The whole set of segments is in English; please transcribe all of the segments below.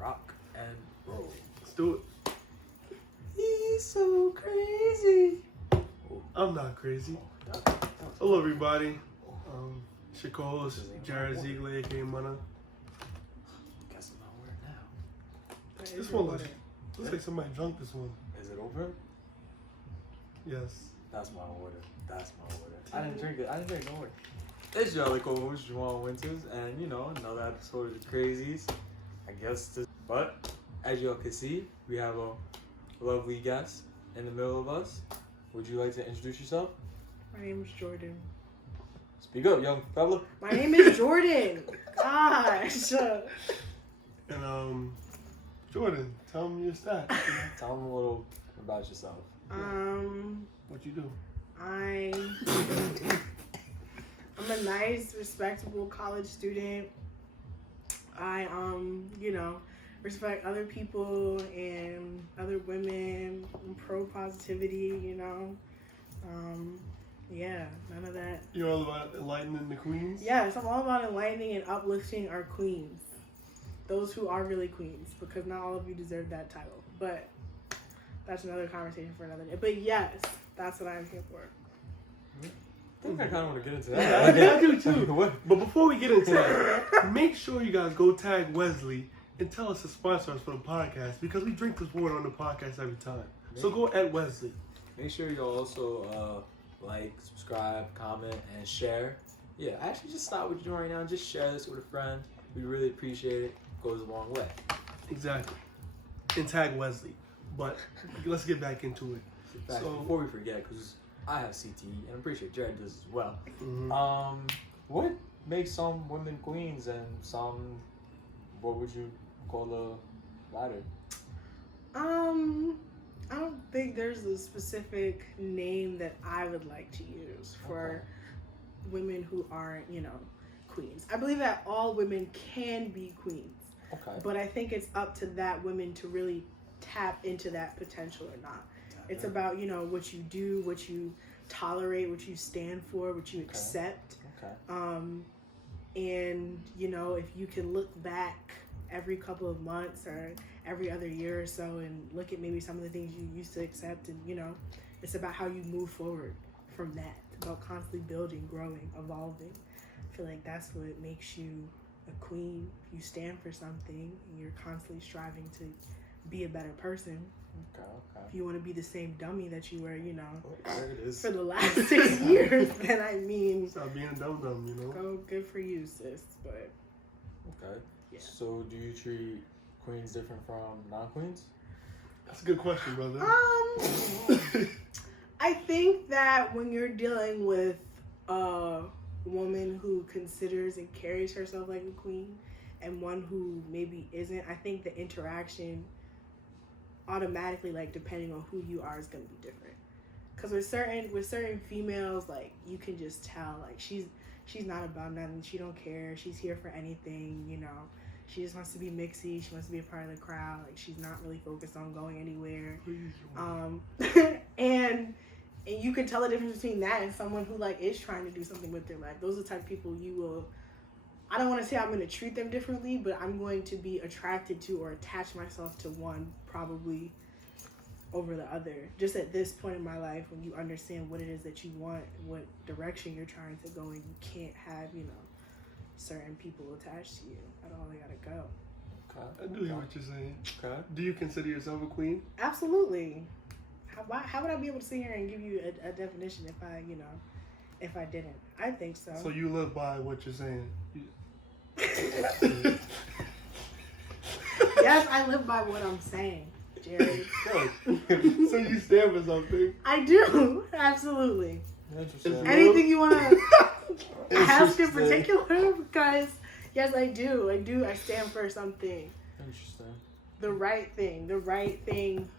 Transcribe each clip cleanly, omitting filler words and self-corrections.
rock and roll. Let's do it. He's so crazy. I'm not crazy. Hello, everybody. It's your co-host, Jared Ziegler, aka Mana. Guess I'm not wearing now. This one looks like somebody drunk this one. Is it over? Yes. That's my order. I didn't drink it. No worry. It's your other co-host, Juwan Winters, and another episode of the Crazies. I guess but as y'all can see, we have a lovely guest in the middle of us. Would you like to introduce yourself? My name is Jordan. Speak up, young fella. My name is Jordan. Gosh. And Jordan, tell me your stats. Tell them a little about yourself. What you do? I'm a nice, respectable college student. I respect other people and other women. I'm pro positivity, yeah, none of that. You're all about enlightening the queens? Yes, I'm all about enlightening and uplifting our queens. Those who are really queens, because not all of you deserve that title. But that's another conversation for another day. But yes, that's what I'm here for. I think I kind of want to get into that. I do too. But before we get into that, make sure you guys go tag Wesley and tell us to sponsor us for the podcast, because we drink this water on the podcast every time. So go at Wesley. Make sure you also like, subscribe, comment, and share. Yeah, actually just stop what you're doing right now and just share this with a friend. We really appreciate it. It goes a long way. Exactly. And tag Wesley. But let's get back into it. So before we forget, because I have CTE, and I'm pretty sure Jared does as well. Mm-hmm. What makes some women queens and some, what would you call the latter? I don't think there's a specific name that I would like to use for women who aren't, queens. I believe that all women can be queens. Okay. But I think it's up to that women to really tap into that potential or not. It's about, what you do, what you tolerate, what you stand for, what you accept. Okay. And, if you can look back every couple of months or every other year or so and look at maybe some of the things you used to accept, and, it's about how you move forward from that. It's about constantly building, growing, evolving. I feel like that's what makes you a queen. You stand for something and you're constantly striving to be a better person. Okay. If you want to be the same dummy that you were, There it is. for the last 6 years, then I mean, Stop being a dum-dum, go, good for you, sis. But Okay. yeah. So do you treat queens different from non-queens? That's a good question, brother. I think that when you're dealing with a woman who considers and carries herself like a queen and one who maybe isn't, I think the interaction automatically, like, depending on who you are, is going to be different. Because with certain females, like, you can just tell, like, she's not about nothing. She don't care. She's here for anything, She just wants to be mixy. She wants to be a part of the crowd. Like, she's not really focused on going anywhere. And you can tell the difference between that and someone who, like, is trying to do something with their life. Those are the type of people you will, I don't want to say I'm going to treat them differently, but I'm going to be attracted to or attach myself to one probably over the other. Just at this point in my life, when you understand what it is that you want, what direction you're trying to go in, you can't have, certain people attached to you. That's all they gotta go. Okay. I do hear what you're saying. Okay. Do you consider yourself a queen? Absolutely. How would I be able to sit here and give you a definition if I didn't? I think so. So you live by what you're saying? Yes, I live by what I'm saying, Jerry. So you stand for something? I do. Absolutely. Interesting. Anything you want to ask in particular? Because, yes, I do. I stand for something. Interesting. The right thing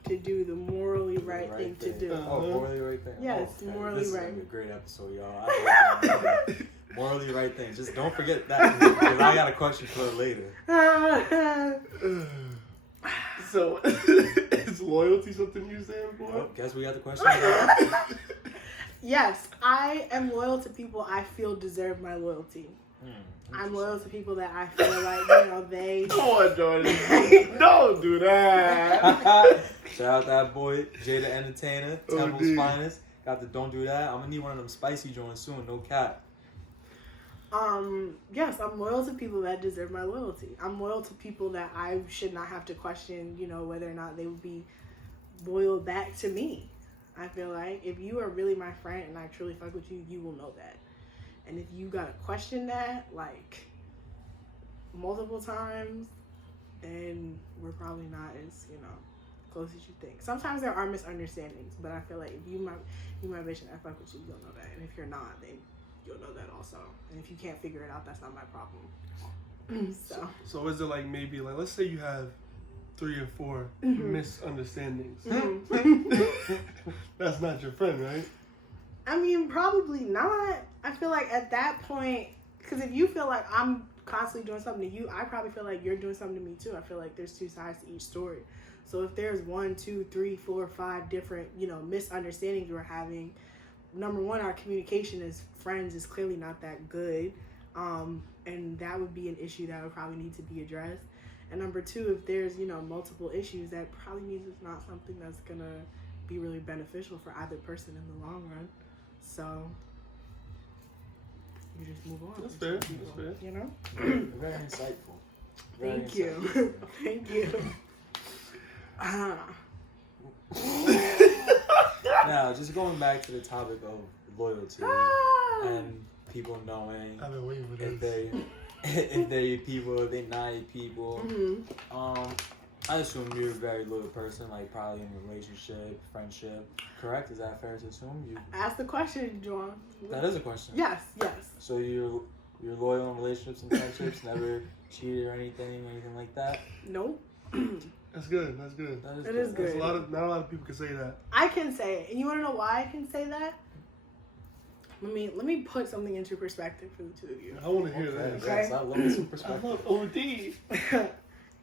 to do, the morally right thing to do. Oh, morally right thing. Yes, morally this right. This is a great episode, y'all. Morally right thing. Just don't forget that, because I got a question for it later. So, is loyalty something you stand for? Oh, guess we got the question. Yes, I am loyal to people I feel deserve my loyalty. I'm loyal to people that I feel like, they... Come on, Jordan. Don't do that. Shout out that boy, Jay the Entertainer, Temple's finest. Got the don't do that. I'm gonna need one of them spicy joints soon, no cap. Yes, I'm loyal to people that deserve my loyalty. I'm loyal to people that I should not have to question, whether or not they would be loyal back to me. I feel like if you are really my friend and I truly fuck with you, you will know that. And if you gotta question that, multiple times, then we're probably not as, close as you think. Sometimes there are misunderstandings, but I feel like if you my bitch and I fuck with you, you'll know that. And if you're not, then you'll know that also. And if you can't figure it out, that's not my problem. So is it maybe let's say you have 3 or 4 misunderstandings. That's not your friend, right? I mean, probably not. I feel like at that point, because if you feel like I'm constantly doing something to you, I probably feel like you're doing something to me too. I feel like there's 2 sides to each story. So if there's 1, 2, 3, 4, 5 different, misunderstandings we're having, number one, our communication as friends is clearly not that good. And that would be an issue that would probably need to be addressed. And number 2, if there's, multiple issues, that probably means it's not something that's going to be really beneficial for either person in the long run. So you just move on. That's fair. That's fair. Very insightful. Thank you. Thank you. Now, just going back to the topic of loyalty and people knowing I've been waiting for if this. if they're your people, if they're not your people. I assume you're a very loyal person, probably in a relationship, friendship. Correct? Is that fair to assume? You ask the question, John. That is a question. Yes. So you're loyal in relationships and friendships, never cheated or anything like that? Nope. That's good. It is good. Not a lot of people can say that. I can say it. And you want to know why I can say that? Let me put something into perspective for the 2 of you. I want to hear that. Okay. Yes, I love some perspective. I love OD.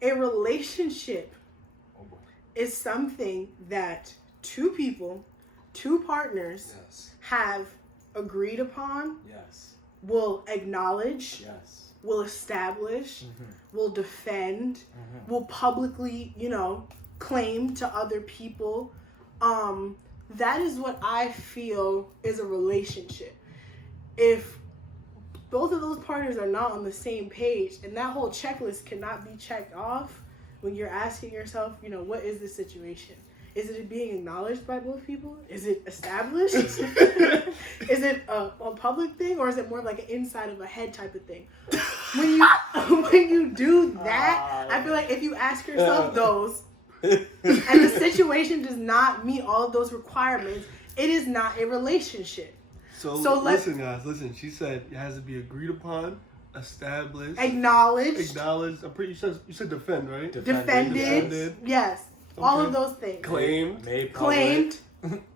A relationship is something that 2 people, 2 partners have agreed upon, will acknowledge, will establish, will defend, will publicly, claim to other people. That is what I feel is a relationship. If both of those partners are not on the same page, and that whole checklist cannot be checked off when you're asking yourself, what is the situation? Is it being acknowledged by both people? Is it established? Is it a public thing, or is it more like an inside of a head type of thing? When you do that, I feel like if you ask yourself those, and the situation does not meet all of those requirements, it is not a relationship. So listen, guys. She said it has to be agreed upon, established, acknowledged. I'm pretty sure you said defend, right? Defended. Yes. Okay. All of those things. Claimed.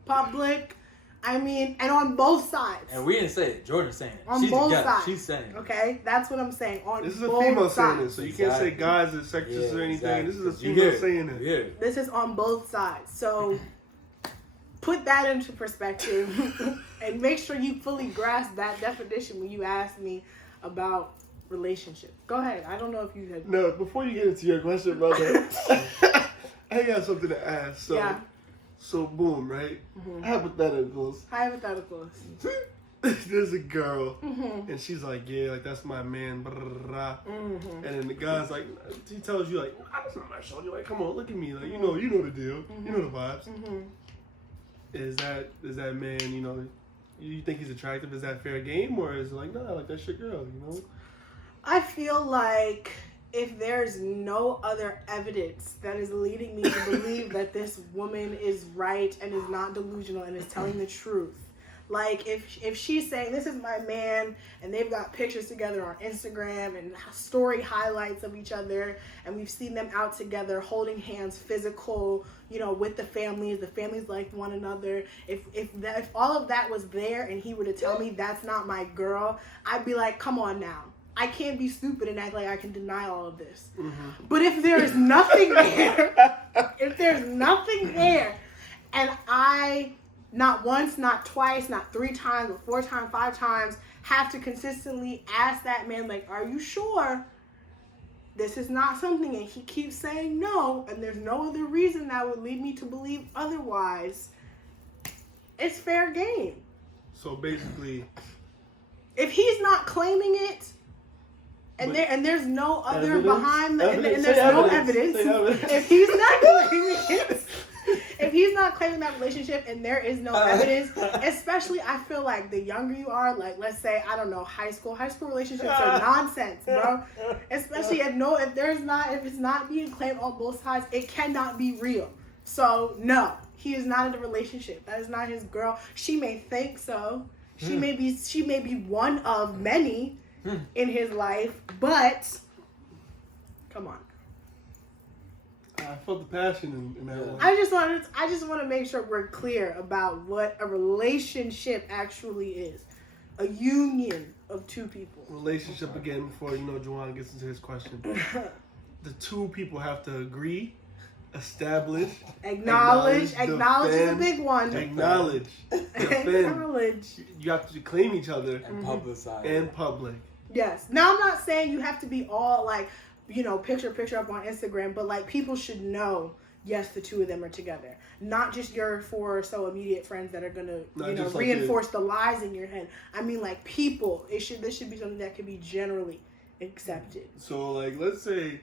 Public. I mean, and on both sides. And we didn't say it. Jordan's saying it. On both sides. She's saying it. Okay? That's what I'm saying. On this is both a female sides. saying it, so you can't say guys are sexist or anything. This is a female saying it. Yeah. This is on both sides. So put that into perspective and make sure you fully grasp that definition when you ask me about relationships. Go ahead. I don't know if you had... No, before you get into your question, brother, I got something to ask. So boom, right? Hypotheticals. There's a girl, and she's like, that's my man, blah, blah, blah. And then the guy's like, he tells you, that's not my shoulder. Like, come on, look at me. Like, you know the deal. You know the vibes. Is that man, you think he's attractive? Is that fair game? Or is it like, nah, that's your girl, I feel like if there's no other evidence that is leading me to believe that this woman is right and is not delusional and is telling the truth. Like, if she's saying, this is my man, and they've got pictures together on Instagram and story highlights of each other, and we've seen them out together holding hands, physical, with the families like one another. If all of that was there and he were to tell me that's not my girl, I'd be like, come on now. I can't be stupid and act like I can deny all of this. But if there is nothing there, and I not once, not twice, not 3 times, but 4 times, 5 times, have to consistently ask that man, like, are you sure this is not something? And he keeps saying no, and there's no other reason that would lead me to believe otherwise. It's fair game. So basically, if he's not claiming it, and there's no other behind the, and there's no evidence. If he's not claiming it, if he's not claiming that relationship and there is no evidence, especially I feel like the younger you are, like let's say, I don't know, high school relationships are nonsense, bro. Especially if it's not being claimed on both sides, it cannot be real. So no, he is not in a relationship. That is not his girl. She may think so. She may be one of many in his life, but come on. I felt the passion in that one. I just want to make sure we're clear about what a relationship actually is. A union of 2 people. Relationship, again, before Juwan gets into his question. The 2 people have to agree, establish, acknowledge is a big one. Acknowledge. You have to claim each other and publicize in public. Yes. Now I'm not saying you have to be all like, picture up on Instagram, but like people should know, yes, the 2 of them are together. Not just your 4 or so immediate friends that are gonna, reinforce the lies in your head. I mean, like people. This should be something that can be generally accepted. So, like, let's say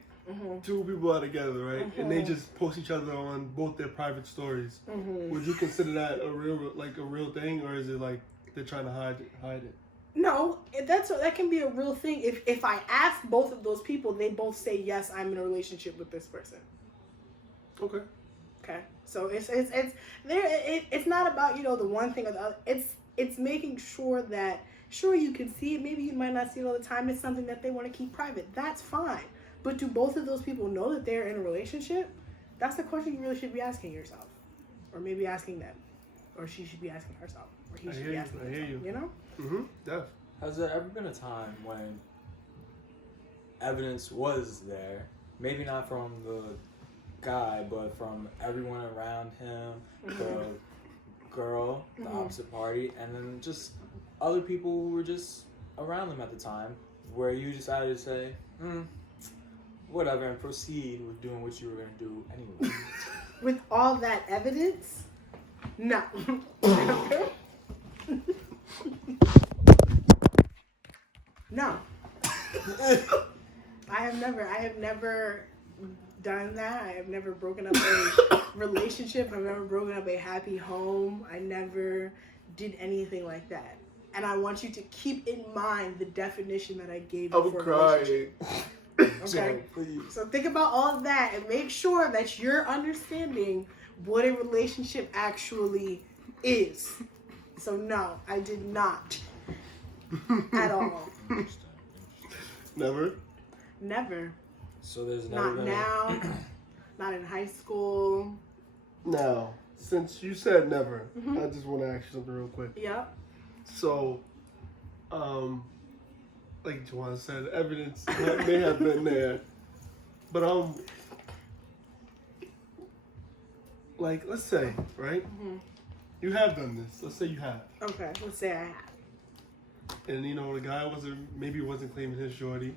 2 people are together, right? And they just post each other on both their private stories. Would you consider that a real thing, or is it like they're trying to hide it? No, that can be a real thing. If I ask both of those people, they both say yes, I'm in a relationship with this person. Okay. So it's not about the one thing or the other. It's making sure that you can see it. Maybe you might not see it all the time. It's something that they want to keep private. That's fine. But do both of those people know that they're in a relationship? That's the question you really should be asking yourself, or maybe asking them, or she should be asking herself, or he should be asking himself. I hear you. Def. Has there ever been a time when evidence was there, maybe not from the guy, but from everyone around him, the girl, the opposite party, and then just other people who were just around them at the time, where you decided to say, whatever, and proceed with doing what you were going to do anyway? With all that evidence? No. No. I have never done that. I have never broken up a relationship. I've never broken up a happy home. I never did anything like that. And I want you to keep in mind the definition that I gave you for a relationship. Okay? So think about all of that and make sure that you're understanding what a relationship actually is. So no, I did not. At all. Never. So there's never not now. Not in high school. Now, since you said never, I just want to ask you something real quick. Yep. So, like Juwan said, evidence may have been there, but like let's say, right? You have done this. Let's say you have. Okay, let's say I have. And the guy wasn't claiming his shorty.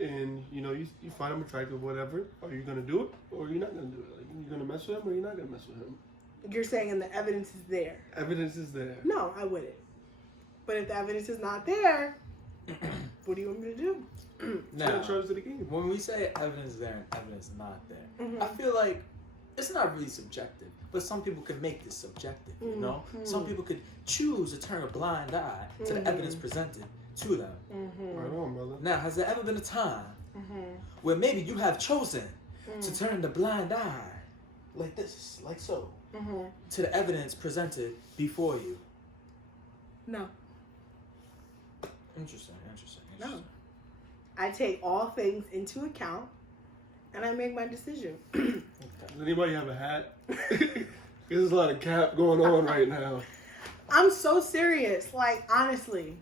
And you find him attractive, whatever. Are you gonna do it, or are you not gonna do it? Like, you gonna mess with him, or you're not gonna mess with him? You're saying, and the evidence is there. Evidence is there. No, I wouldn't. But if the evidence is not there, what do you want me to do? Now, charge to the game. When we say evidence is there and evidence not there, I feel like it's not really subjective, but some people could make this subjective, Some people could choose to turn a blind eye to the evidence presented to them. Right on, brother. Now, has there ever been a time where maybe you have chosen to turn the blind eye, like this, like so, to the evidence presented before you? No. Interesting. No. I take all things into account, and I make my decision. Does anybody have a hat? There's a lot of cap going on right now. I'm so serious. Like, honestly.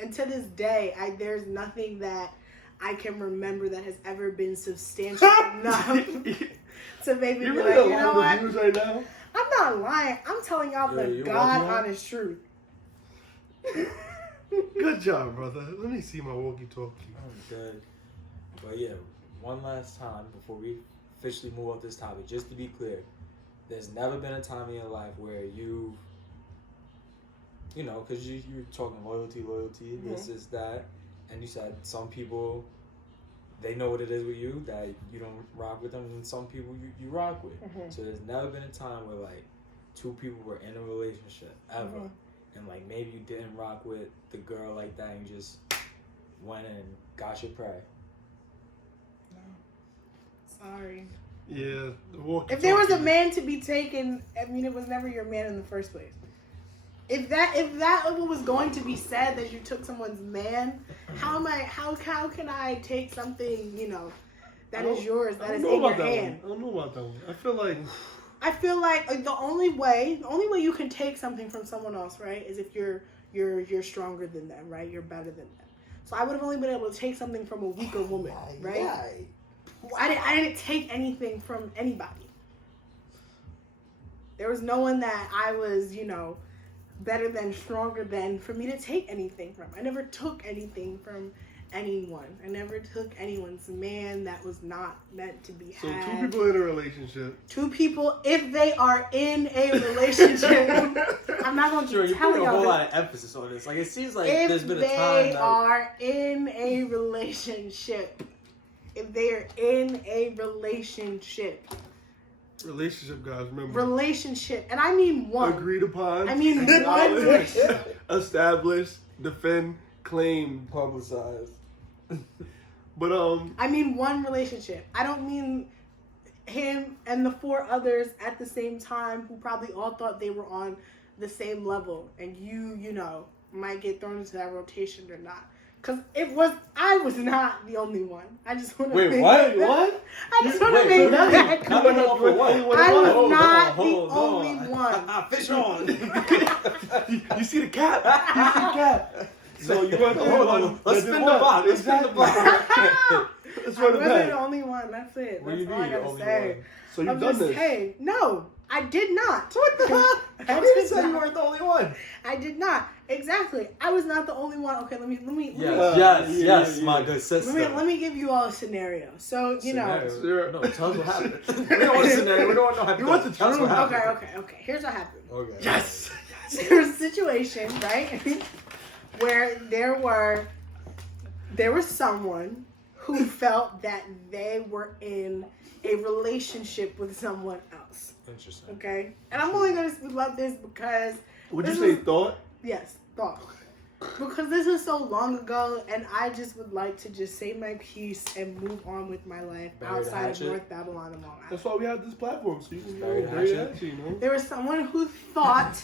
And to this day, there's nothing that I can remember that has ever been substantial enough to make me be like, you know what? Right now? I'm not lying. I'm telling y'all the God honest truth. Good job, brother. Let me see my walkie-talkie. I'm good. But yeah, one last time before we officially move off this topic, just to be clear, there's never been a time in your life where you know, because you're talking loyalty, this, that, and you said some people, they know what it is with you, that you don't rock with them, and some people you rock with. So there's never been a time where, like, two people were in a relationship, ever, and, like, maybe you didn't rock with the girl like that, and you just went and got your prey. No. Sorry. Yeah. If there was a man to be taken, I mean, it was never your man in the first place. If that was going to be said that you took someone's man, how can I take something, you know, that is yours, that is in your hand? I don't know about that one. I feel like the only way you can take something from someone else, right, is if you're stronger than them, right? You're better than them. So I would have only been able to take something from a weaker woman, right? Yeah. I didn't take anything from anybody. There was no one that I was, you know, better than, stronger than, for me to take anything from. I never took anything from anyone. I never took anyone's man that was not meant to be had. So 2 people in a relationship. 2 people, if they are in a relationship, I'm not going to tell y'all. You're putting a whole lot of emphasis on this. Like, it seems like there's been a time that... If they are in a relationship. If they are in a relationship. Relationship, guys, remember. Relationship. And I mean one. Agreed upon. I mean one. Established, defend, claim, publicized. But I mean one relationship. I don't mean him and the 4 others at the same time who probably all thought they were on the same level, and you know, might get thrown into that rotation or not. Because I was not the only one. I just want to Wait, what? What? I just want to make that clear. I was not the only one. Fish on. You see the cap? You see the cap? So you weren't the only one. Let's spin the block. Let's spin the block. I wasn't the only one. That's it. That's all I gotta say. So you've done this? Hey, no, I did not. What the hell? How did you say you weren't the only one? I did not. Exactly. I was not the only one. Okay, let me. Yes, my good sister. Let me give you all a scenario. So, you know. No, tell us what happened. We don't want a scenario. We don't want to know how you want the truth. Okay. Here's what happened. Okay. Yes. There was a situation, right, where there was someone who felt that they were in a relationship with someone else. Interesting. Okay? And I'm only going to speak about this because... Would you say thought? Yes, thought. Because this was so long ago, and I just would like to just say my piece and move on with my life outside of North Babylon and Long Island. That's why we have this platform, so you can you know. There was someone who thought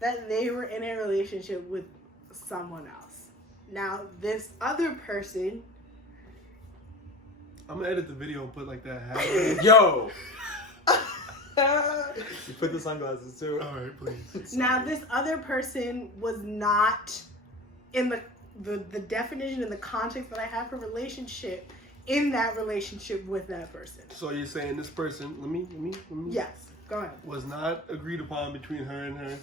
that they were in a relationship with someone else. Now, this other person... I'm gonna edit the video and put like that hat. Yo! You put the sunglasses too. Alright, please. Now, this other person was not in the definition and the context that I have for relationship in that relationship with that person. So you're saying this person, let me. Yes, go ahead. Was not agreed upon between her and her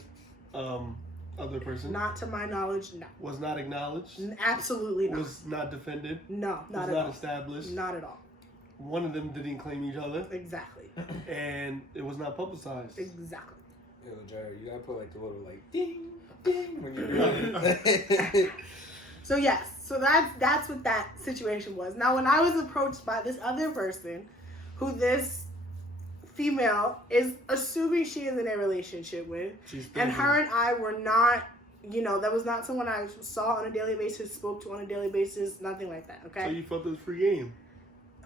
other person? Not to my knowledge, no. Was not acknowledged? Absolutely not. Was not defended? No, not at all. Was not established? Not at all. One of them didn't claim each other? Exactly. And it was not publicized? Exactly. Yo, Jared, you gotta put like the little like ding, ding when you're doing it. So yes, so that's what that situation was. Now, when I was approached by this other person, who this female is assuming she is in a relationship with, and her and I were not, you know, that was not someone I saw on a daily basis, spoke to on a daily basis, nothing like that, okay? So you felt it was free game?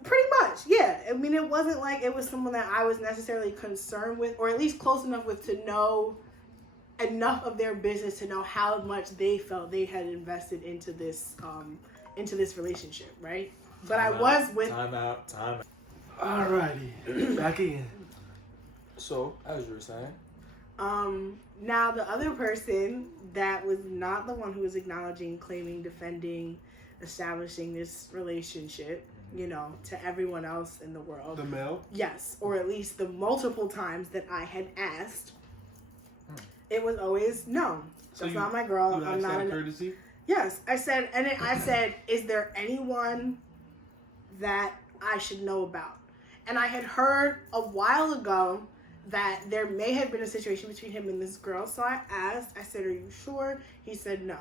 Pretty much, yeah. I mean, it wasn't like it was someone that I was necessarily concerned with, or at least close enough with to know enough of their business to know how much they felt they had invested into this relationship, right? But I was with... Time out. Alrighty. Back again. So, as you were saying... Now, the other person that was not the one who was acknowledging, claiming, defending, establishing this relationship to everyone else in the world. The male? Yes, or at least the multiple times that I had asked, it was always no. That's not my girl. You I'm not that courtesy? Yes, I said, is there anyone that I should know about? And I had heard a while ago that there may have been a situation between him and this girl. So I asked, I said, are you sure? He said no.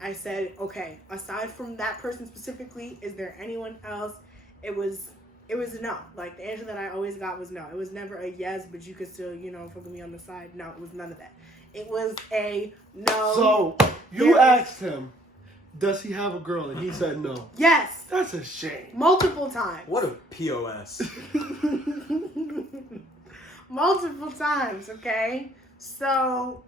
I said, okay, aside from that person specifically, is there anyone else? It was no. Like, the answer that I always got was no. It was never a yes, but you could still, fuck with me on the side. No, it was none of that. It was a no. So, you asked him, does he have a girl? And he said no. Yes. That's a shame. Multiple times. What a POS. Multiple times, okay? So,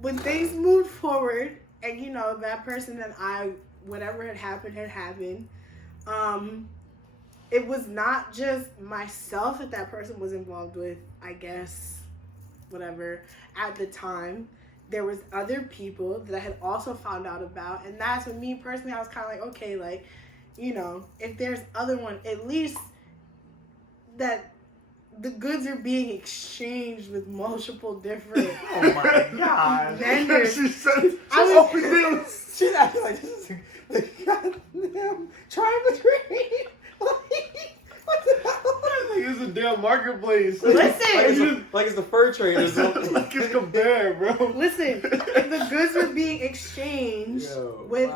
when things moved forward, and, that person and I, whatever had happened, it was not just myself that person was involved with, I guess, whatever, at the time. There was other people that I had also found out about, and that's when me personally, I was kind of like, okay, like, if there's other one, at least that the goods are being exchanged with multiple different Oh my god. vendors. She's acting like this is the goddamn triangle tree. What the hell? It's a damn marketplace. Listen. Like it's the fur trade or something. Like it's compare, bro. Listen, if the goods were being exchanged with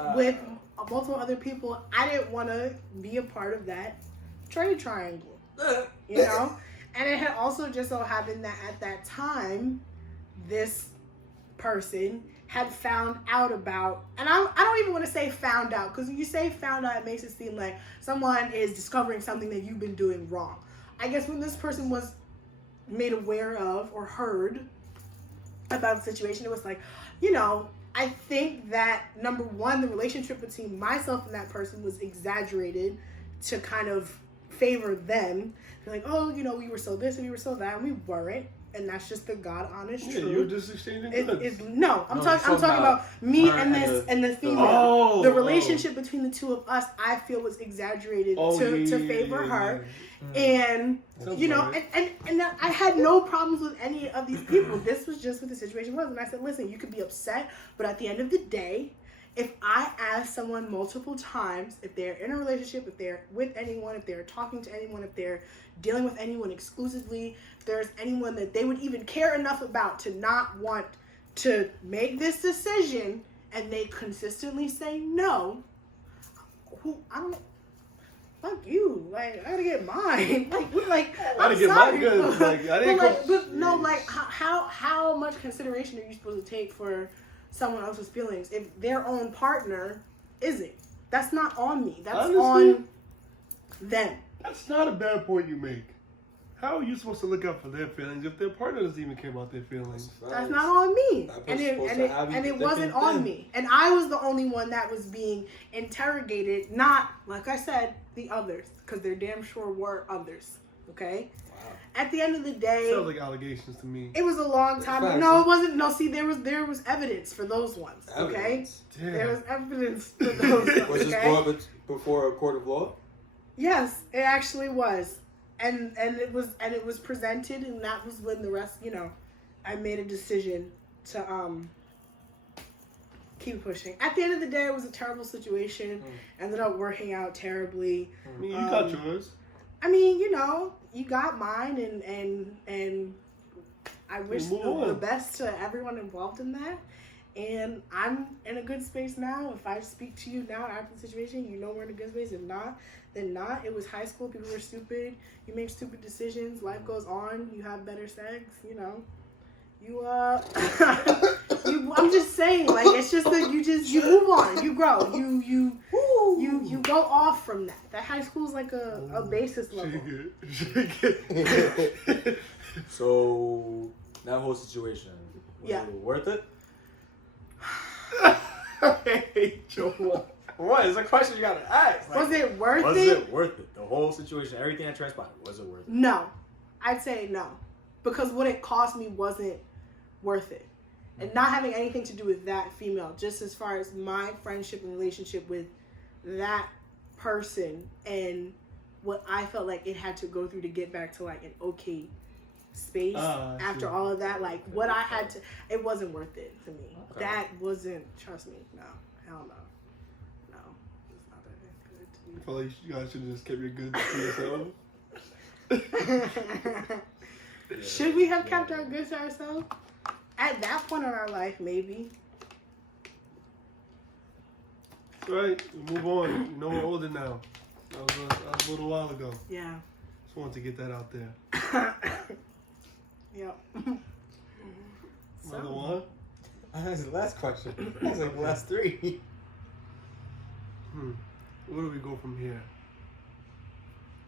multiple other people, I didn't want to be a part of that trade triangle. And it had also just so happened that at that time, this person had found out about, and I don't even want to say found out, because when you say found out, it makes it seem like someone is discovering something that you've been doing wrong. I guess when this person was made aware of or heard about the situation, it was like, I think that, number one, the relationship between myself and that person was exaggerated to kind of favor them. They're like, oh, we were so this and we were so that, and we weren't. And that's just the God honest truth. Yeah, you're just exchanging goods. I'm talking about me and this female. Oh, the relationship between the two of us, I feel, was exaggerated to favor her. And and I had no problems with any of these people. This was just what the situation was. And I said, listen, you could be upset, but at the end of the day, if I ask someone multiple times, if they're in a relationship, if they're with anyone, if they're talking to anyone, if they're dealing with anyone exclusively, if there's anyone that they would even care enough about to not want to make this decision, and they consistently say no, fuck you. Like, I gotta get mine. I gotta get my goods. How much consideration are you supposed to take for someone else's feelings if their own partner isn't? That's not on me. That's honestly, on them. That's not a bad point you make. How are you supposed to look out for their feelings if their partner doesn't even care about their feelings? That's not on me. And it wasn't on me. And I was the only one that was being interrogated, not, like I said, the others, because there damn sure were others. Okay? Wow. At the end of the day, sounds like allegations to me. It was a long time. No, it wasn't. No, see, there was evidence for those ones. Okay? Damn. There was evidence for those ones. Was this brought before a court of law? Yes, it actually was. And it was presented, and that was when the rest, I made a decision to keep pushing. At the end of the day, it was a terrible situation. Ended up working out terribly. I mean, you got yours. I mean, you got mine, and I wish the best to everyone involved in that. And I'm in a good space now. If I speak to you now after the situation, we're in a good space. If not, then not. It was high school. People were stupid. You make stupid decisions. Life goes on. You have better sex. I'm just saying, like, it's just that you move on. You grow. You go off from that. That high school is like a basis level. So that whole situation, was it worth it? Hey, Joel. What? It's a question you gotta ask. Like, was it worth it? Was it worth it? The whole situation, everything that transpired, was it worth it? No. I'd say no. Because what it cost me wasn't worth it. And not having anything to do with that female, just as far as my friendship and relationship with that person and what I felt like it had to go through to get back to like an okay space after all of that, like what I had to, it wasn't worth it to me. Okay. That wasn't, trust me, no, hell no, it's not that good to me. I feel like you guys should have just kept your goods to yourself. Should we have kept our goods to ourselves? At that point in our life, maybe. Right, move on. You know we're older now. That was a little while ago. Yeah. Just wanted to get that out there. Yep. Another one? That's the last question. That's like the last three. Where do we go from here?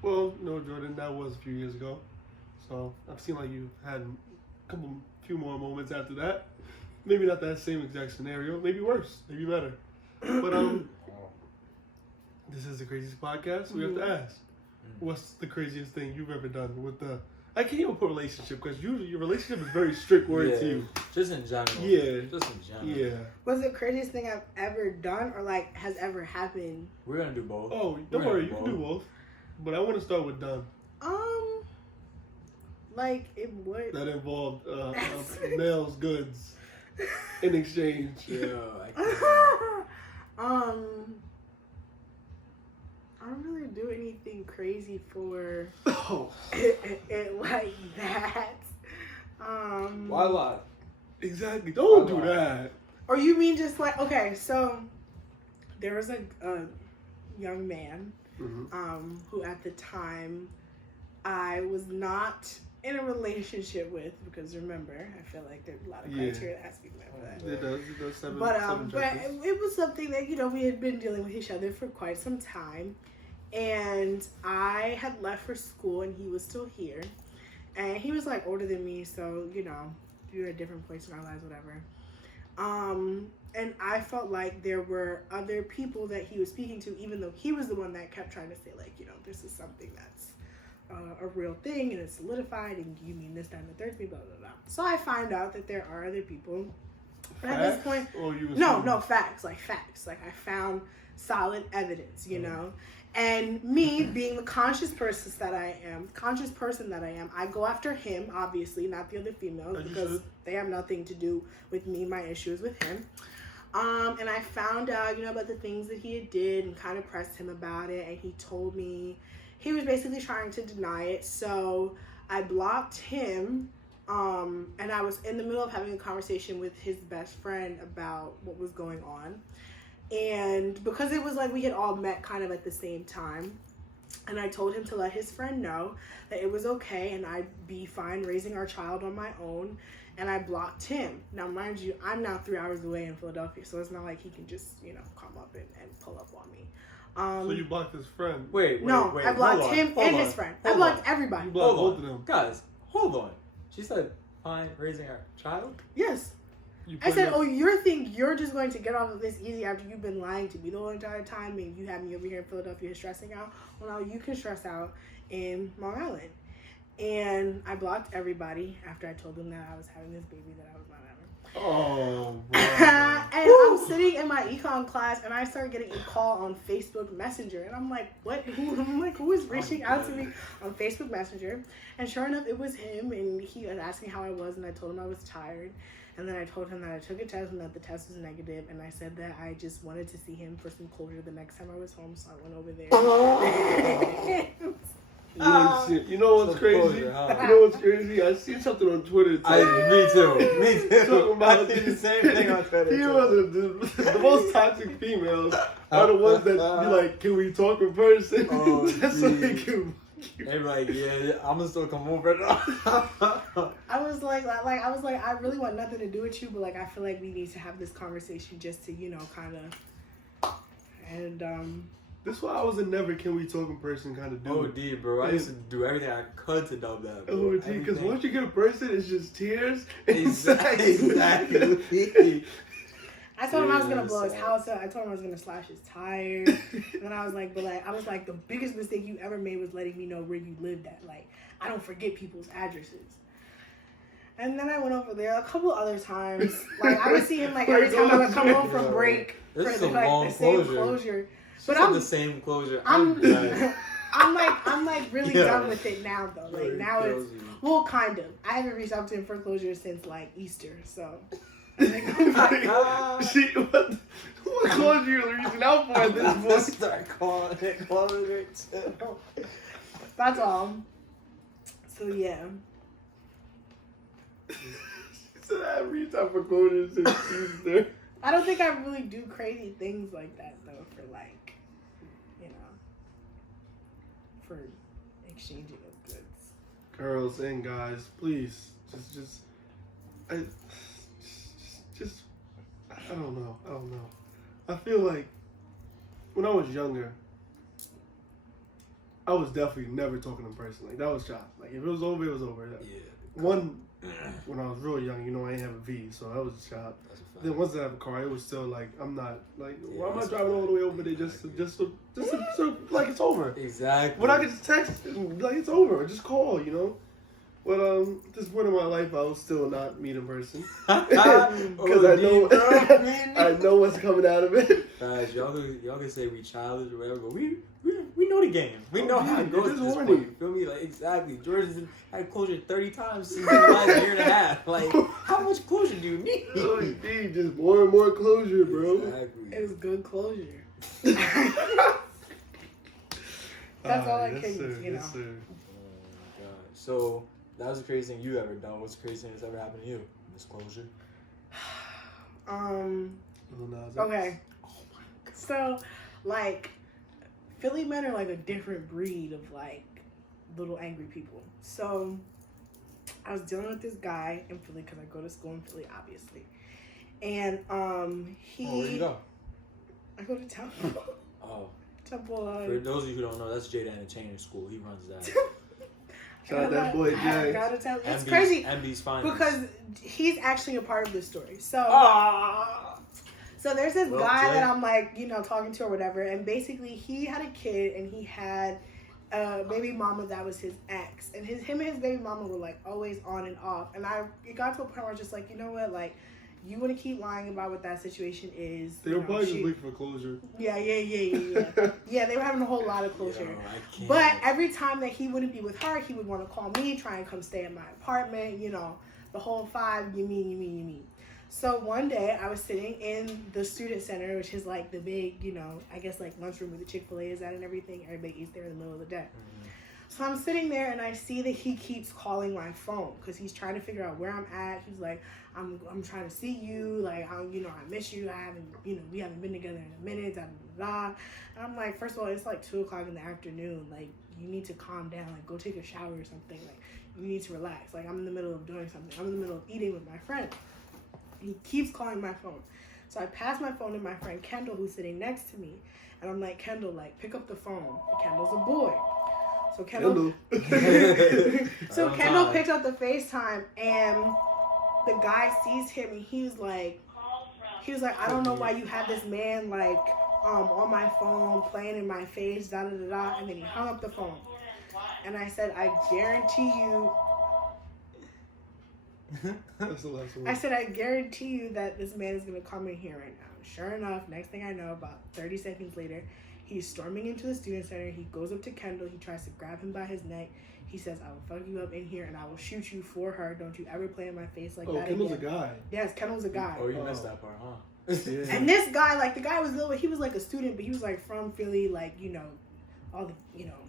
Well, no, Jordan, that was a few years ago. So I've seen like you had a few more moments after that. Maybe not that same exact scenario. Maybe worse. Maybe better. But this is the Crazies Podcast. We have to ask, what's the craziest thing you've ever done with the? I can't even put relationship because your relationship is very strict word to you. Just in general. Yeah. Just in general. Yeah. What's the craziest thing I've ever done or like has ever happened? We're gonna do both. Oh, don't worry, you can do both. But I want to start with done. Like it would. That involved male's goods in exchange. Yeah. I don't really do anything crazy for it like that. Why lie? Exactly. Don't do that. Or you mean just like, okay, so there was a young man who at the time I was not in a relationship with, because remember, I feel like there's a lot of criteria that has to be met for that. It does seven, but it was something that, you know, we had been dealing with each other for quite some time. And I had left for school and he was still here. And he was like older than me, so, you know, we were at different points in our lives, whatever. And I felt like there were other people that he was speaking to, even though he was the one that kept trying to say, like, you know, this is something that's a real thing and it's solidified and you mean this, that, and the third, blah, blah, blah. So I find out that there are other people. But at this point, no, facts. Like I found solid evidence, you know. And me being the conscious person that I am, I go after him, obviously, not the other females, because they have nothing to do with me. My issue is with him. And I found out, you know, about the things that he had did and kind of pressed him about it. And he told me he was basically trying to deny it. So I blocked him. And I was in the middle of having a conversation with his best friend about what was going on. And because it was like we had all met kind of at the same time, and I told him to let his friend know that it was okay and I'd be fine raising our child on my own, and I blocked him. Now, mind you, I'm now 3 hours away in Philadelphia, so it's not like he can just, you know, come up and pull up on me. So you blocked his friend? Wait, I blocked him and his friend. I blocked everybody. You blocked both of them. Guys, hold on. She said, fine raising our child? Yes. I said, you're just going to get off of this easy after you've been lying to me the whole entire time and you have me over here in Philadelphia stressing out. Well, now you can stress out in Long Island. And I blocked everybody after I told them that I was having this baby that I was not having. Oh, and I'm sitting in my econ class and I started getting a call on Facebook Messenger. And I'm like, what? Who is reaching out to me on Facebook Messenger? And sure enough, it was him. And he was asking how I was. And I told him I was tired. And then I told him that I took a test and that the test was negative. And I said that I just wanted to see him for some closure the next time I was home. So I went over there. You know what's crazy? Closure, huh? You know what's crazy? I seen something on Twitter. Me too. Talking about I see the same thing on Twitter. The most toxic females are the ones that be like, can we talk in person? Oh, that's so they can. They're like, yeah, I'm gonna still come over. I was like, I really want nothing to do with you, but like, I feel like we need to have this conversation just to, you know, kind of. And That's why I was a never can we talk in person kind of dude. OD, bro. I used to do everything I could to dub that, bro. OD, because once you get a person, it's just tears. Exactly. I told him I was gonna blow his house up. I told him I was gonna slash his tires. And then I was like, the biggest mistake you ever made was letting me know where you lived at. Like, I don't forget people's addresses. And then I went over there a couple other times. Like, I would see him like every time I would come home from break for the same closure. But I'm the same closure. I'm like really done with it now though. Like now it's well, kind of. I haven't reached out to him for closure since like Easter, so. What closure you reaching out for at this point? Start calling it closure too. That's all. So yeah. She said I reached out for closure since Easter. I don't think I really do crazy things like that though for like, you know, for exchanging of goods. Girls and guys, please, I don't know. I feel like when I was younger, I was definitely never talking in person. Like that was shot. Like if it was over, it was over. Yeah. When I was real young, you know, I didn't have a V, so that was a shot. Then once I have a car, it was still like I'm not like why am I driving all the way over there just so like it's over. Exactly. When I can just text like it's over, or just call, you know. But at this point in my life, I will still not meet in person because I know what's coming out of it. Guys, y'all can say we childish or whatever, but we know the game. We know how it goes. At this point, you feel me? Like exactly. Jordan's had closure 30 times since the last year and a half. Like, how much closure do you need? Oh, you need just more and more closure, bro. Exactly. It was good closure. That's all I can, you know. Yes, sir. Oh my god. So. That was the craziest thing you ever done. What's the craziest thing that's ever happened to you? Disclosure. Okay. Oh my God. So, like, Philly men are like a different breed of like little angry people. So, I was dealing with this guy in Philly because I go to school in Philly, obviously, and he. Oh, where you go? I go to Temple. Oh. Temple. For those of you who don't know, that's Jada Entertainment School. He runs that. Shout out that boy, Jay. It's crazy MB's fine because he's actually a part of the story. So, so there's this guy that I'm like, you know, talking to or whatever, and basically he had a kid and he had a baby mama that was his ex, and him and his baby mama were like always on and off, and it got to a point where I was just like, you know what, like. You want to keep lying about what that situation is. They were probably just looking for closure. Yeah. Yeah, they were having a whole lot of closure. But every time that he wouldn't be with her, he would want to call me, try and come stay at my apartment, you know, the whole 5, you mean. So one day I was sitting in the student center, which is like the big, you know, I guess like lunchroom where the Chick-fil-A is at and everything. Everybody eats there in the middle of the day. Mm-hmm. So I'm sitting there and I see that he keeps calling my phone because he's trying to figure out where I'm at. He's like, I'm trying to see you. Like, I miss you. We haven't been together in a minute. Da, da, da. And I'm like, first of all, it's like 2:00 in the afternoon. Like, you need to calm down. Like, go take a shower or something. Like, you need to relax. Like, I'm in the middle of doing something. I'm in the middle of eating with my friend. He keeps calling my phone. So I pass my phone to my friend Kendall, who's sitting next to me. And I'm like, Kendall, like, pick up the phone. And Kendall's a boy. So Kendall picked up the FaceTime, and the guy sees him, and he was like, I don't know why you have this man like on my phone playing in my face, da da da da, and then he hung up the phone. And I said, I guarantee you. That's the last one. I said, I guarantee you that this man is gonna come in here right now. Sure enough, next thing I know, about 30 seconds later. He's storming into the student center. He goes up to Kendall. He tries to grab him by his neck. He says, I will fuck you up in here and I will shoot you for her. Don't you ever play in my face like that Kendall's again. a guy. Yes, Kendall's a guy. Oh, you missed that part, huh? Yeah. And this guy, like, the guy was little, he was like a student, but he was like from Philly, like, you know, all the, you know,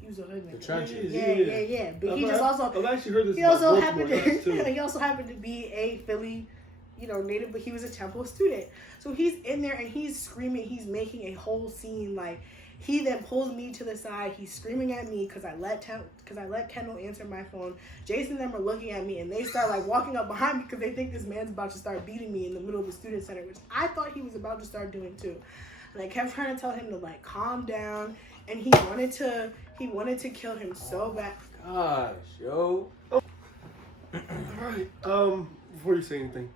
he was a hood. The trenches. Yeah. But he just also, I've actually heard this. He also happened to be a Philly, you know, native, but he was a Temple student. So he's in there and he's screaming. He's making a whole scene. Like, he then pulls me to the side. He's screaming at me because I let Kendall answer my phone. Jason and them are looking at me and they start like walking up behind me because they think this man's about to start beating me in the middle of the student center, which I thought he was about to start doing too. And I kept trying to tell him to like calm down, and he wanted to kill him so bad. Gosh, yo. All right. Before you say anything,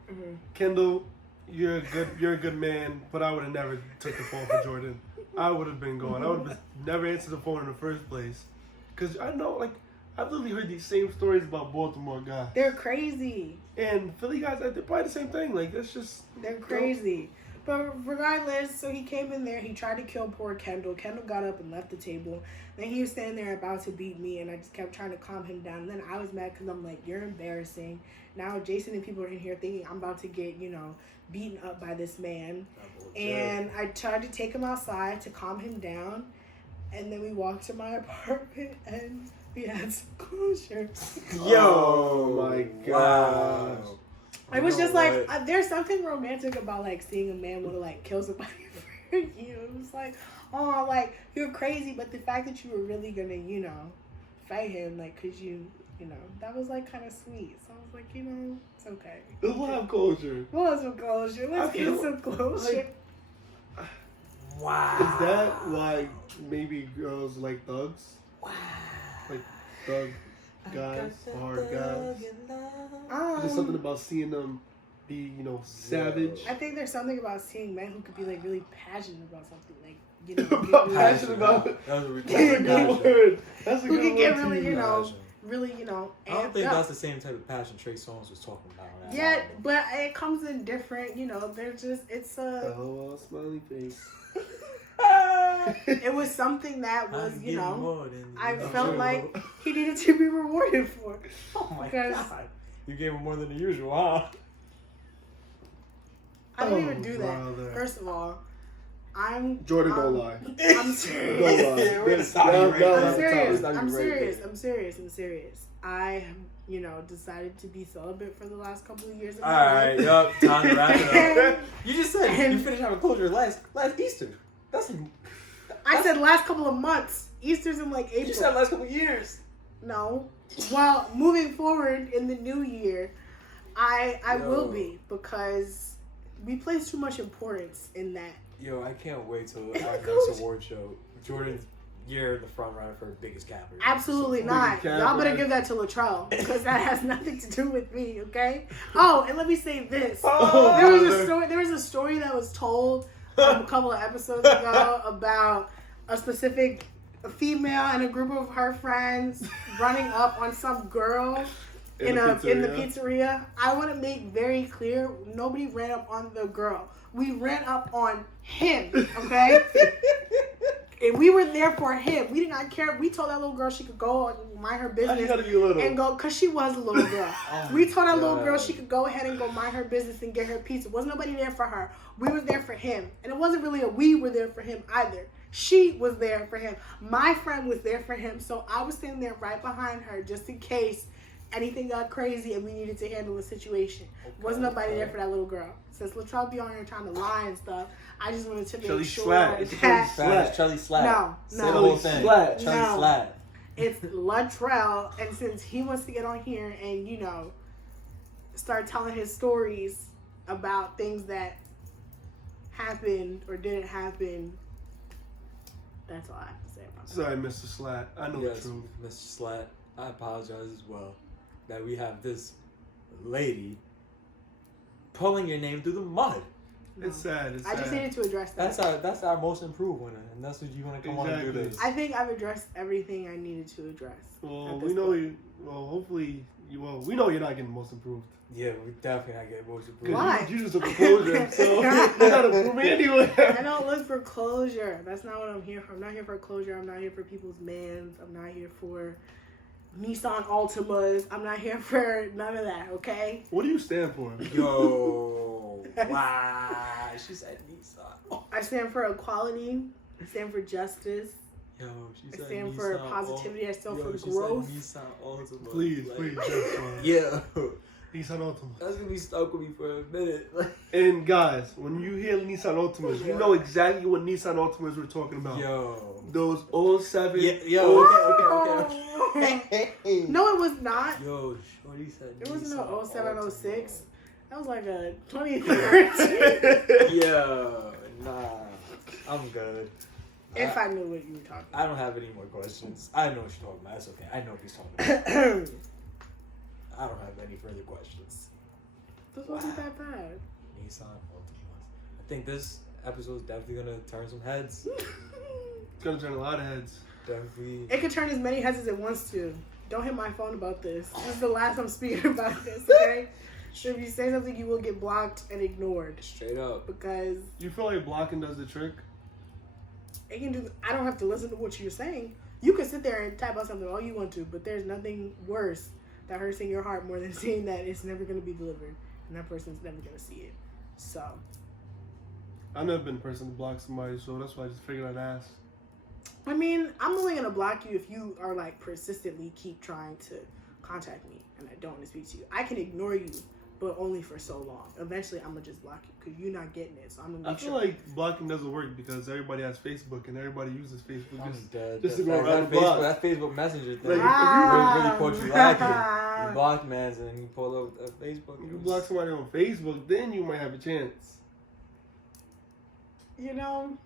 Kendall, you're a good man, but I would have never took the phone for Jordan. I would have been gone. I would have never answered the phone in the first place. Because I know, like, I've literally heard these same stories about Baltimore guys. They're crazy. And Philly guys, they're probably the same thing. Like, that's just... They're crazy. But regardless, so he came in there. He tried to kill poor Kendall. Kendall got up and left the table. Then he was standing there about to beat me, and I just kept trying to calm him down. And then I was mad because I'm like, you're embarrassing. Now Jason and people are in here thinking I'm about to get, beaten up by this man. And I tried to take him outside to calm him down. And then we walked to my apartment, and we had some closure. Yo, my gosh. Wow. It was just like, there's something romantic about, like, seeing a man want to, like, kill somebody for you. It was like, oh, like, you're crazy, but the fact that you were really going to, fight him, like, because that was, like, kind of sweet. So I was like, it's okay. We'll have closure. We'll have some closure. Let's get some closure. Wow. Is that why maybe girls like thugs? Wow. Like thug guys, hard guys? There's something about seeing them be, savage. I think there's something about seeing men who could be, like, really passionate about something. Like, Passionate about it. That's a good word. That's a who good can word. get to really, use. really, I don't amped think up. that's the same type of passion Trey Songz was talking about. On that Yeah, album. but it comes in different, they're just, it's a... LOL, smiley face. It was something that was, I'm getting more than I the felt usual. like he needed to be rewarded for. Oh my because- god. You gave him more than the usual, huh? I don't even do that. brother. First of all, I'm... Jordan, don't lie. I'm serious. Don't lie. Yeah, we're gonna stop you Now- right now there. I'm I'm serious. sorry. I'm Stop you right serious. there. I'm serious. I'm serious. I, decided to be celibate for the last couple of years of my Alright, life. yup, time to wrap it up. And You just said you finished having closure last Easter. I said last couple of months. Easter's in like April. You said last couple of years. No. Well, moving forward in the new year, I Yo. will be, because we place too much importance in that. Yo, I can't wait till our Coach. next award show. Jordan's, you're the front runner for biggest capper. Absolutely So, not. Capper. Y'all better give that to Latrell, because that has nothing to do with me, okay? Oh, and let me say this. Oh, There was a story that was told a couple of episodes ago about a specific female and a group of her friends running up on some girl in the pizzeria. I want to make very clear, nobody ran up on the girl. We ran up on him, okay? And we were there for him. We did not care. We told that little girl she could go and mind her You business gotta be little. and go, because she was a little girl. Oh We told that little God. girl she could go ahead and go mind her business and get her pizza. Wasn't nobody there for her. We were there for him. And it wasn't really we were there for him either. She was there for him. My friend was there for him. So I was standing there right behind her just in case anything got crazy and we needed to handle the situation. Wasn't nobody there for that little girl. Since Latrell be on here trying to lie and stuff, I just wanted to make Shelly sure Slat. It's that Slat. Charlie Slat. No, Say no. the whole thing. Slat. Charlie No. Slat. it's Latrell, and since he wants to get on here and start telling his stories about things that happened or didn't happen, that's all I have to say about that. Sorry, Mr. Slat. I know Yes, the truth. Mr. Slat. I apologize as well that we have this lady pulling your name through the mud. No. It's sad. It's I just sad. needed to address that. That's our most improved winner, and that's what you want to come on and do Exactly. this. I think I've addressed everything I needed to address. Well, at we this know point. you. Well, hopefully, we know you're not getting most improved. Yeah, we definitely not getting most improved. Why? You just took a closure, so you're not improving anywhere. I don't look for closure. That's not what I'm here for. I'm not here for closure. I'm not here for people's mans. I'm not here for Nissan Altimas. I'm not here for none of that, okay? What do you stand for? Yo, wow. She said Nissan. I stand for equality. I stand for justice. Yo, she I said stand Nissan for positivity. I stand for she growth. Said Nissan Altima. Please, Like, please. Just, Yeah. Nissan Altima. That's gonna be stuck with me for a minute. And guys, when you hear Nissan Altimas, you know exactly what Nissan Altimas we're talking about. Yo. Those 07. Yeah, yo, okay. No, it was not. Yo, Shorty said It wasn't Nissan no 07, Altima. 06. That was like a 2013. Yeah, nah. I'm good. If I knew what you were talking I don't have any more questions. I know what you're talking about. That's okay. I know what he's talking about. about. I don't have any further questions. This wasn't that bad. Nissan Altima. I think this episode is definitely gonna turn some heads. It's gonna turn a lot of heads. Definitely. It could turn as many heads as it wants to. Don't hit my phone about this. This is the last I'm speaking about this, okay? If you say something, you will get blocked and ignored. Straight up. Because you feel like blocking does the trick? it can do. I don't have to listen to what you're saying. You can sit there and type out something all you want to, but there's nothing worse that hurts in your heart more than seeing that it's never going to be delivered and that person's never going to see it. So I've never been a person to block somebody, so that's why I just figured I'd ask. I mean, I'm only going to block you if you are like persistently keep trying to contact me and I don't want to speak to you. I can ignore you, but only for so long. Eventually, I'm going to just block you because you're not getting it. So I'm going to I feel like blocking doesn't work because everybody has Facebook and everybody uses Facebook just to go around the block. That Facebook Messenger thing Like, really caught you lacking. You block mans and then you pull up Facebook. If you block somebody on Facebook, then you might have a chance. You know,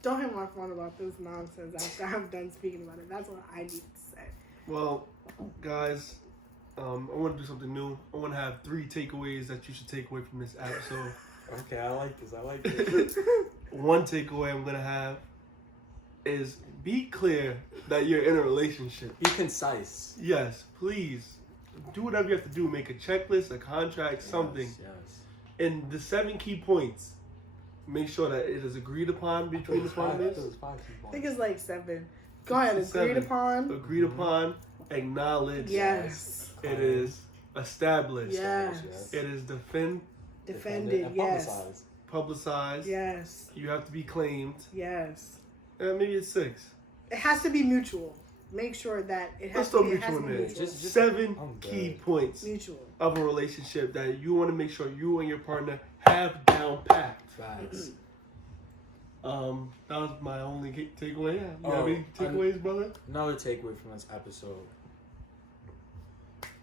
don't hit my phone about this nonsense after I'm done speaking about it. That's what I need to say. Well, guys, I want to do something new. I want to have 3 takeaways that you should take away from this episode. Okay, I like this. One takeaway I'm going to have is be clear that you're in a relationship. Be concise. Yes, please. Do whatever you have to do. Make a checklist, a contract, something. Yes. And the 7 key points, make sure that it is agreed upon between the partners. I think it's like 7. Go ahead. Agreed upon. Agreed upon. Acknowledge. Yes. It is established. Yes. It is Defended. and Yes. publicized. Yes. You have to be claimed. Yes. And maybe it's 6. It has to be mutual. Make sure that it has Let's to throw be mutual in there. mutual. 7 key points Mutual. of a relationship that you want to make sure you and your partner have down packed. Facts. That was my only takeaway. You have any takeaways, brother? Another takeaway from this episode.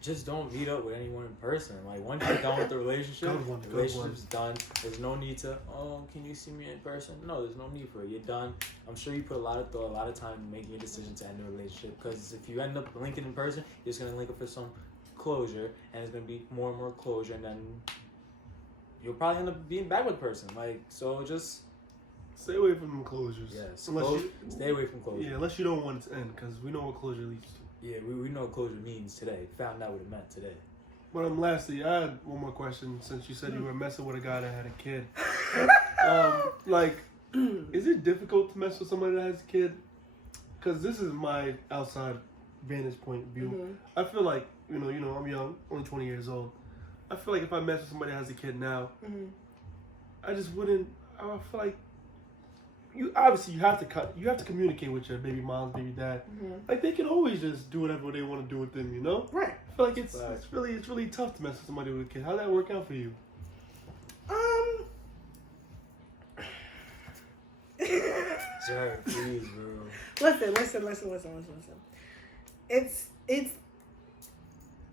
Just don't meet up with anyone in person. Like, once you're done with the relationship, the relationship's done. There's no need to, can you see me in person? No, there's no need for it. You're done. I'm sure you put a lot of thought, a lot of time in making your decision to end the relationship. Because if you end up linking in person, you're just going to link up for some closure. And it's going to be more and more closure. And then you'll probably end up being back with the person. Like, so just... Stay away from them closures. Yes. Stay away from closure. Yeah, unless you don't want it to end. Because we know what closure leads to. Yeah, we know what closure means today. Found out what it meant today. But lastly, I had one more question since you said you were messing with a guy that had a kid. Is it difficult to mess with somebody that has a kid? Because this is my outside vantage point view. Mm-hmm. I feel like, I'm young, only 20 years old. I feel like if I mess with somebody that has a kid now, I just wouldn't, I feel like, you have to communicate with your baby mom, baby dad. Like, they can always just do whatever they want to do with them, you know? Right. I feel like it's really tough to mess with somebody with a kid. How'd that work out for you? Sorry, please, bro. Listen.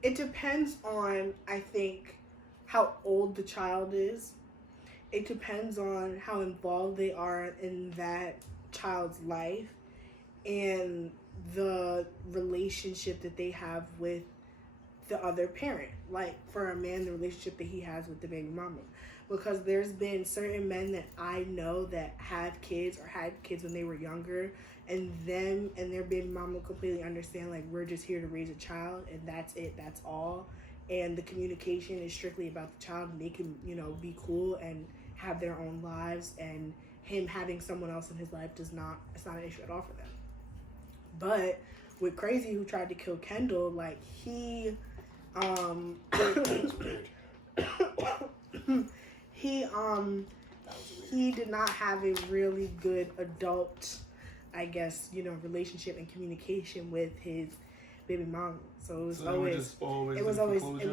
It depends on, I think, how old the child is. It depends on how involved they are in that child's life and the relationship that they have with the other parent. Like, for a man, the relationship that he has with the baby mama. Because there's been certain men that I know that have kids or had kids when they were younger, and them and their baby mama completely understand, like, we're just here to raise a child, and that's it, that's all. And the communication is strictly about the child, and they can, be cool and have their own lives, and him having someone else in his life it's not an issue at all for them. But with Crazy, who tried to kill Kendall, like, he he did not have a really good adult, I guess, relationship and communication with his baby mama. So it was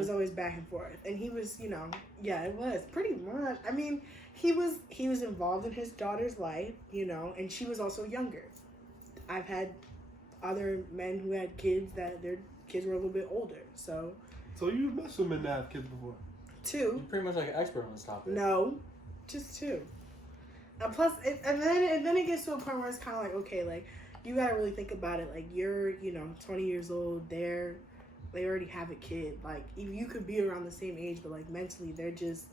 always back and forth. And he was, it was pretty much. I mean, he was involved in his daughter's life, and she was also younger. I've had other men who had kids that their kids were a little bit older. So you've messed with men that have kids before? 2. You're pretty much like an expert on this topic. No, just 2. Plus, and then it gets to a point where it's kind of like, okay, like, you gotta really think about it. Like, you're, 20 years old. They already have a kid. Like, you could be around the same age, but, like, mentally, they're just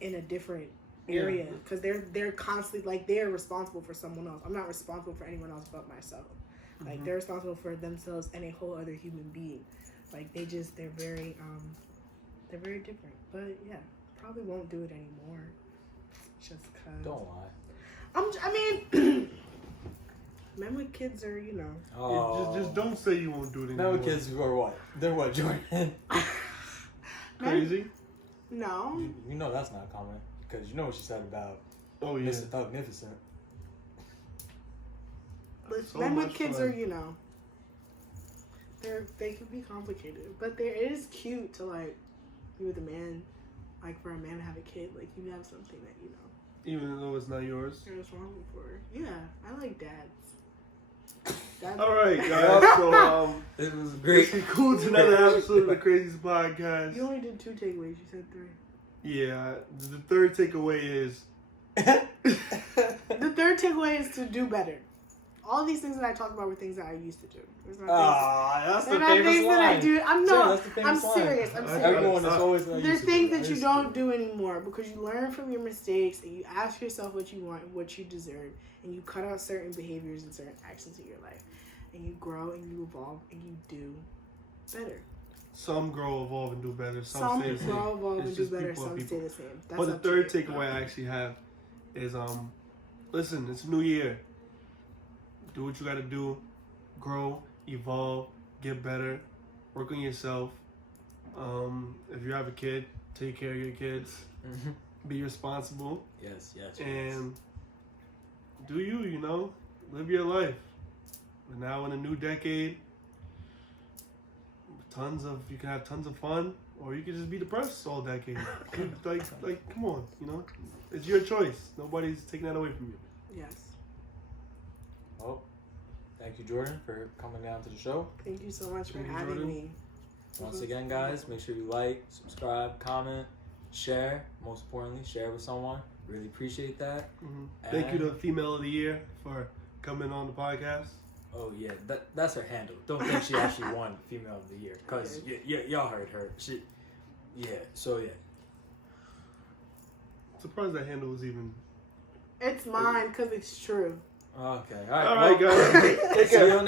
in a different area because they're constantly, like, they're responsible for someone else. I'm not responsible for anyone else but myself. Like, they're responsible for themselves and a whole other human being. Like, they're very They're very different. But yeah, probably won't do it anymore. Just cause. Don't lie. I mean, men with kids are, Oh. Just don't say you won't do it anymore. Men with kids who are what? They're what, Jordan? Crazy? No. You know that's not common. Because you know what she said about Oh, yeah. Mr. Thugnificent. So men with much kids fun. are, they can be complicated. But it is cute to, like, be with a man, like, for a man to have a kid. Like, you have something that, Even though it's not yours. you're responsible for. Yeah, I like dads. All right, guys. So, It was this great. concludes another episode of the Crazies Podcast. You only did 2 takeaways. You said 3. Yeah, the third takeaway is The third takeaway is to do better. All these things that I talked about were things that I used to do. It's not That's they're the not famous things that I line. do. I'm Sure, not. that's the famous I'm line. serious. I'm serious. Everyone is always like, There's things that you don't do anymore because you learn from your mistakes and you ask yourself what you want, what you deserve, and you cut out certain behaviors and certain actions in your life, and you grow and you evolve and you do better. some grow, evolve, and do better. Some stay the same. grow, evolve, It's and do just better. people are Some people. stay the same. That's But the up to third you. takeaway I actually have is listen, it's a new year. Do what you gotta do. Grow, evolve, get better, work on yourself. If you have a kid, take care of your kids. Mm-hmm. Be responsible. Yes. And do you live your life. We're now in a new decade. You can have tons of fun, or you can just be depressed all decade. like, come on, it's your choice. Nobody's taking that away from you. Yes. Well, thank you, Jordan, for coming down to the show. Thank you so much for Thank you, having Jordan. me. Once again, guys, make sure you like, subscribe, comment, share. Most importantly, share with someone. Really appreciate that. Mm-hmm. Thank you And- to Female of the Year for coming on the podcast. Oh yeah, that's her handle. Don't think she actually won Female of the Year, cause y'all heard her. So Surprised that handle was even. It's mine because it's true. Okay. All right, guys. Take care. See you on